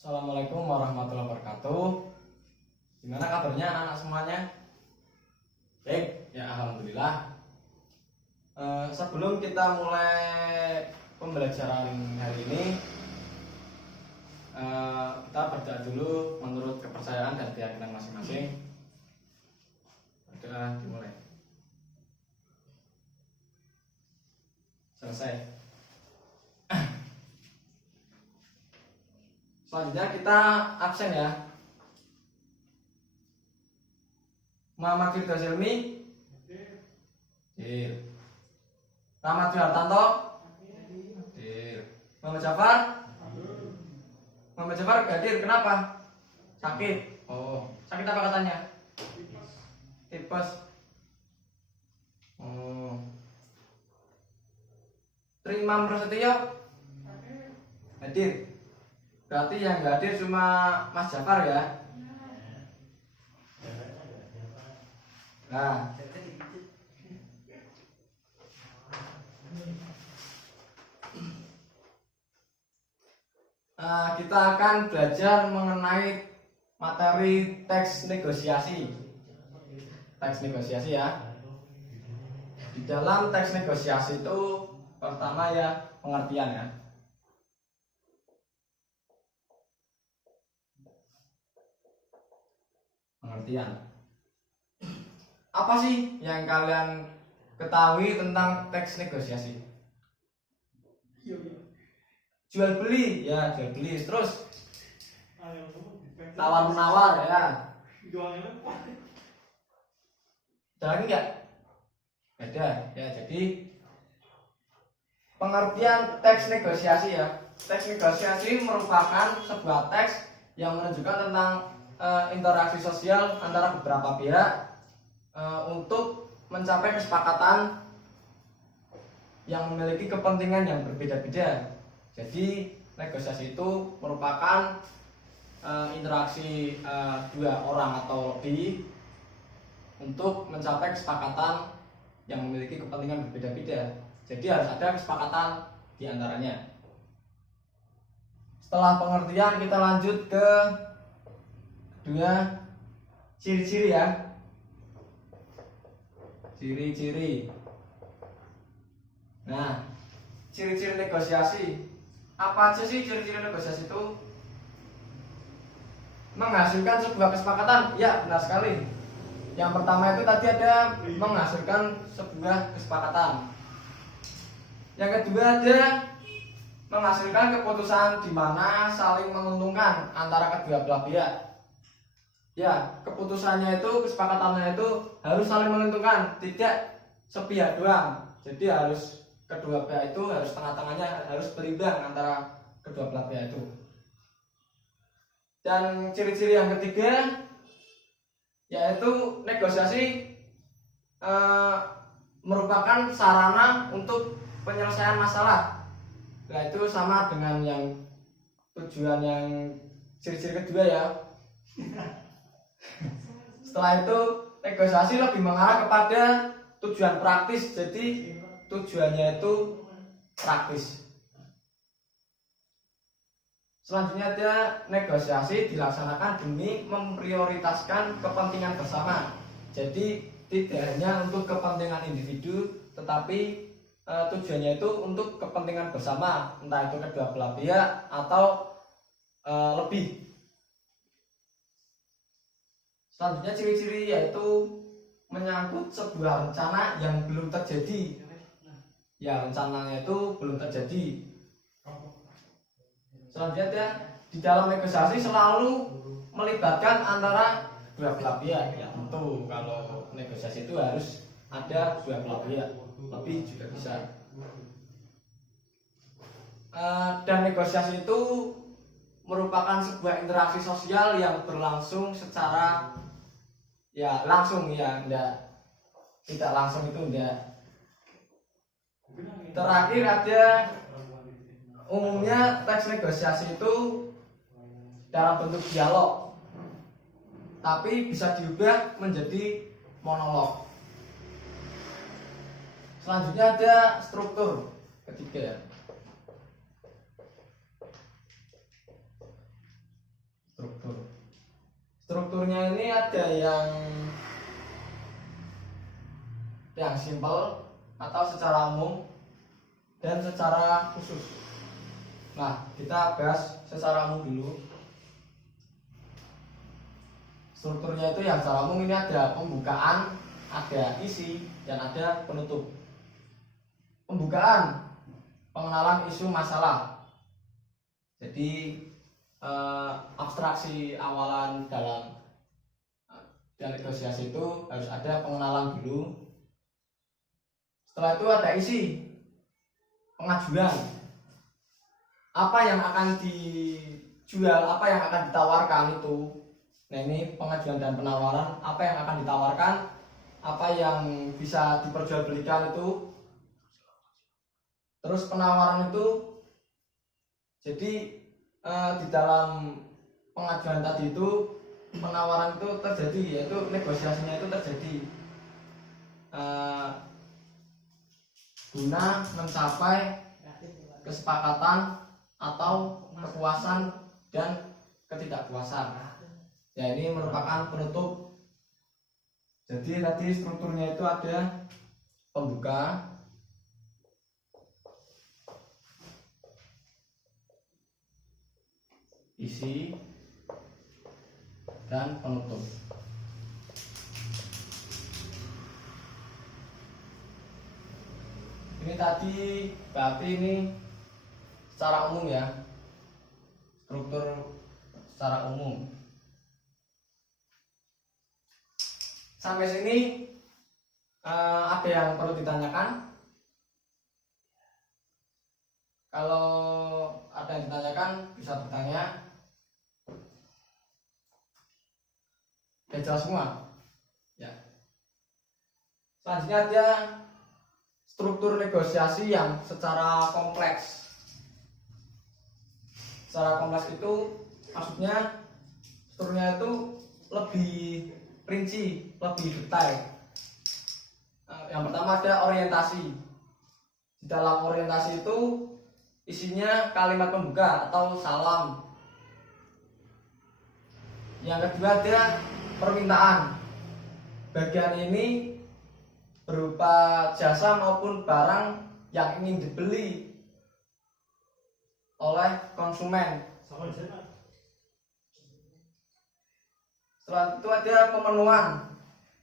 Assalamualaikum warahmatullahi wabarakatuh. Gimana kabarnya anak-anak semuanya? Baik, ya alhamdulillah. Sebelum kita mulai pembelajaran hari ini, kita berdoa dulu menurut kepercayaan dan keyakinan masing-masing. Berdoa dimulai. Selesai. Selanjutnya kita absen ya. Muhammad Firdaus Hilmi. Hadir. Rahmat Hartanto. Hadir. Muhammad Jafar. Muhammad Jafar hadir. Kenapa? Sakit. Oh, sakit apa katanya? Tipes. Oh. Trimam Prasetyo. Hadir. Berarti yang nggak hadir cuma Mas Jafar ya. Nah, kita akan belajar mengenai materi teks negosiasi. Teks negosiasi ya. Di dalam teks negosiasi itu pertama ya pengertian ya. Pengertian. Apa sih yang kalian ketahui tentang teks negosiasi? Jual beli, ya jual beli. Terus tawar menawar ya. Ada lagi nggak? Ada ya. Jadi pengertian teks negosiasi ya. Teks negosiasi merupakan sebuah teks yang menunjukkan tentang interaksi sosial antara beberapa pihak untuk mencapai kesepakatan yang memiliki kepentingan yang berbeda-beda. Jadi negosiasi itu merupakan interaksi dua orang atau lebih untuk mencapai kesepakatan yang memiliki kepentingan berbeda-beda. Jadi harus ada kesepakatan di antaranya. Setelah pengertian kita lanjut ke kedua, ciri-ciri ya. Ciri-ciri. Nah, ciri-ciri negosiasi. Apa aja sih ciri-ciri negosiasi itu? Menghasilkan sebuah kesepakatan. Ya, benar sekali. Yang pertama itu tadi ada menghasilkan sebuah kesepakatan. Yang kedua ada menghasilkan keputusan di mana saling menguntungkan antara kedua belah pihak. Ya, keputusannya itu, kesepakatannya itu harus saling menguntungkan, tidak sepihak doang. Jadi harus kedua pihak itu harus tengah-tengahnya harus berimbang antara kedua belah pihak itu. Dan ciri-ciri yang ketiga yaitu negosiasi merupakan sarana untuk penyelesaian masalah. Nah, itu sama dengan yang tujuan yang ciri-ciri kedua ya. Setelah itu negosiasi lebih mengarah kepada tujuan praktis. Jadi tujuannya itu praktis. Selanjutnya ada negosiasi dilaksanakan demi memprioritaskan kepentingan bersama. Jadi tidak hanya untuk kepentingan individu, tetapi tujuannya itu untuk kepentingan bersama, entah itu kedua belah pihak atau lebih. Selanjutnya ciri-ciri yaitu menyangkut sebuah rencana yang belum terjadi. Ya, rencananya itu belum terjadi. Selanjutnya di dalam negosiasi selalu melibatkan antara dua belah pihak. Ya tentu kalau negosiasi itu harus ada dua belah pihak, lebih juga bisa. Dan negosiasi itu merupakan sebuah interaksi sosial yang berlangsung secara ya langsung ya, tidak langsung itu enggak. Terakhir ada umumnya teks negosiasi itu dalam bentuk dialog, tapi bisa diubah menjadi monolog. Selanjutnya ada struktur ketiga ya. strukturnya ini ada yang simpel atau secara umum dan secara khusus. Nah, kita bahas secara umum dulu. Strukturnya itu yang secara umum ini ada pembukaan, ada isi, dan ada penutup. Pembukaan, pengenalan isu masalah. Jadi abstraksi awalan dalam negosiasi itu harus ada pengenalan dulu. Setelah itu ada isi, pengajuan. Apa yang akan dijual, apa yang akan ditawarkan itu. Nah, ini pengajuan dan penawaran, apa yang akan ditawarkan, apa yang bisa diperjualbelikan itu. Terus penawaran itu, jadi di dalam pengajuan tadi itu, penawaran itu terjadi, yaitu negosiasinya itu terjadi guna mencapai kesepakatan atau kepuasan dan ketidakpuasan. Ya, ini merupakan penutup. Jadi tadi strukturnya itu ada pembuka, isi, dan penutup. Ini tadi berarti ini secara umum ya, struktur secara umum. Sampai sini ada yang perlu ditanyakan? Kalau ada yang ditanyakan bisa bertanya. Sudah jelas semua? Ya. Selanjutnya ada struktur negosiasi yang secara kompleks. Secara kompleks itu maksudnya strukturnya itu lebih rinci, lebih detail. Yang pertama ada orientasi. Di dalam orientasi itu isinya kalimat pembuka atau salam. Yang kedua ada permintaan. Bagian ini berupa jasa maupun barang yang ingin dibeli oleh konsumen. Setelah itu ada pemenuhan.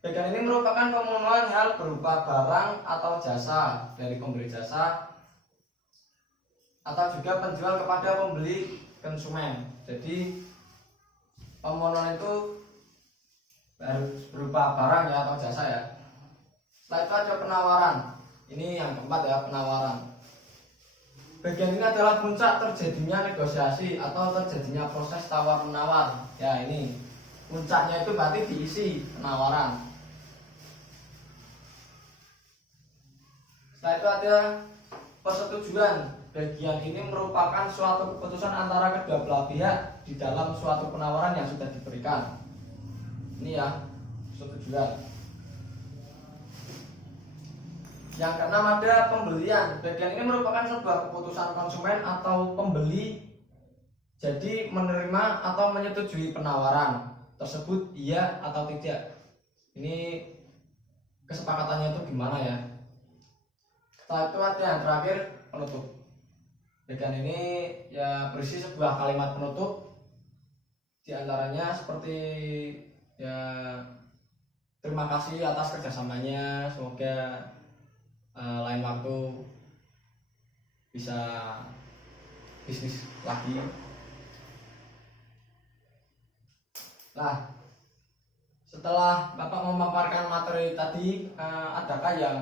Bagian ini merupakan pemenuhan hal berupa barang atau jasa dari pembeli jasa atau juga penjual kepada pembeli konsumen. Jadi pemenuhan itu harus berupa barang ya atau jasa ya. Setelah itu ada penawaran. Ini yang keempat ya, penawaran. Bagian ini adalah puncak terjadinya negosiasi atau terjadinya proses tawar menawar. Ya, ini puncaknya itu berarti diisi penawaran. Setelah itu ada persetujuan. Bagian ini merupakan suatu keputusan antara kedua belah pihak di dalam suatu penawaran yang sudah diberikan. Ini ya, persetujuan. Yang keenam ada pembelian. Bagian ini merupakan sebuah keputusan konsumen atau pembeli, jadi menerima atau menyetujui penawaran tersebut iya atau tidak. Ini kesepakatannya itu gimana ya. Setelah itu ada yang terakhir, penutup. Bagian ini ya berisi sebuah kalimat penutup. Di antaranya seperti ya, terima kasih atas kerjasamanya, semoga lain waktu bisa bisnis lagi. Nah, setelah Bapak memaparkan materi tadi, adakah yang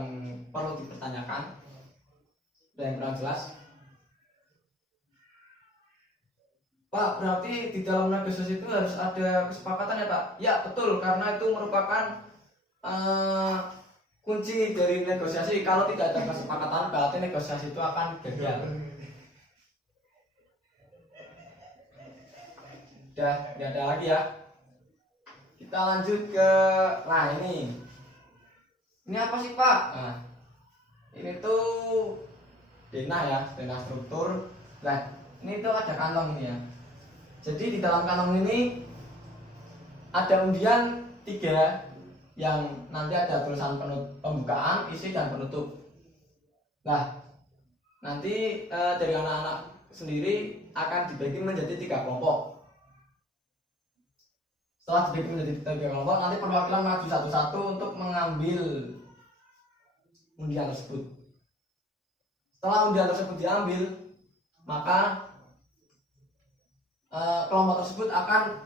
perlu dipertanyakan? Ada yang kurang jelas? Pak, berarti di dalam negosiasi itu harus ada kesepakatan ya Pak? Ya betul, karena itu merupakan kunci dari negosiasi. Kalau tidak ada kesepakatan berarti negosiasi itu akan gagal. Udah nggak ada lagi ya. Kita lanjut ke, nah ini apa sih Pak? Nah, ini tuh denah ya, denah struktur. Nah, ini tuh ada kantong ini ya. Jadi di dalam kantong ini ada undian 3 yang nanti ada tulisan pembukaan, isi, dan penutup. Nah, nanti dari anak-anak sendiri akan dibagi menjadi 3 kelompok. Setelah dibagi menjadi 3 kelompok, nanti perwakilan maju satu-satu untuk mengambil undian tersebut. Setelah undian tersebut diambil, maka kelompok tersebut akan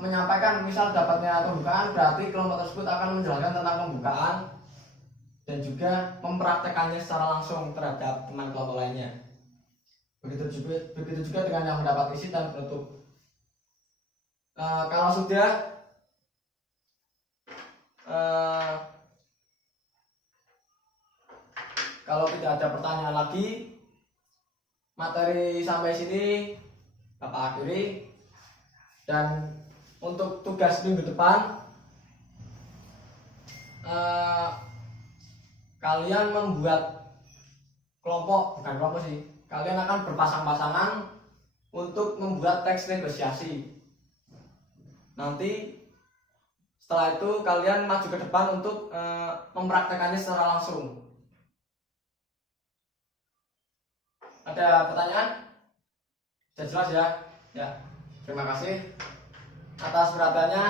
menyampaikan, misal dapatnya pembukaan, berarti kelompok tersebut akan menjelaskan tentang pembukaan dan juga mempraktekannya secara langsung terhadap teman kelompok lainnya. Begitu juga dengan yang mendapat isi dan penutup. Kalau sudah kalau tidak ada pertanyaan lagi, materi sampai sini Bapak akhiri. Dan untuk tugas minggu depan, kalian membuat kelompok, bukan kelompok sih, kalian akan berpasang-pasangan untuk membuat teks negosiasi. Nanti setelah itu kalian maju ke depan untuk mempraktekannya secara langsung. Ada pertanyaan? Sudah jelas ya? Ya. Terima kasih atas perhatiannya.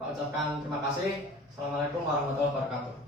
Pak ucapkan terima kasih. Assalamualaikum warahmatullahi wabarakatuh.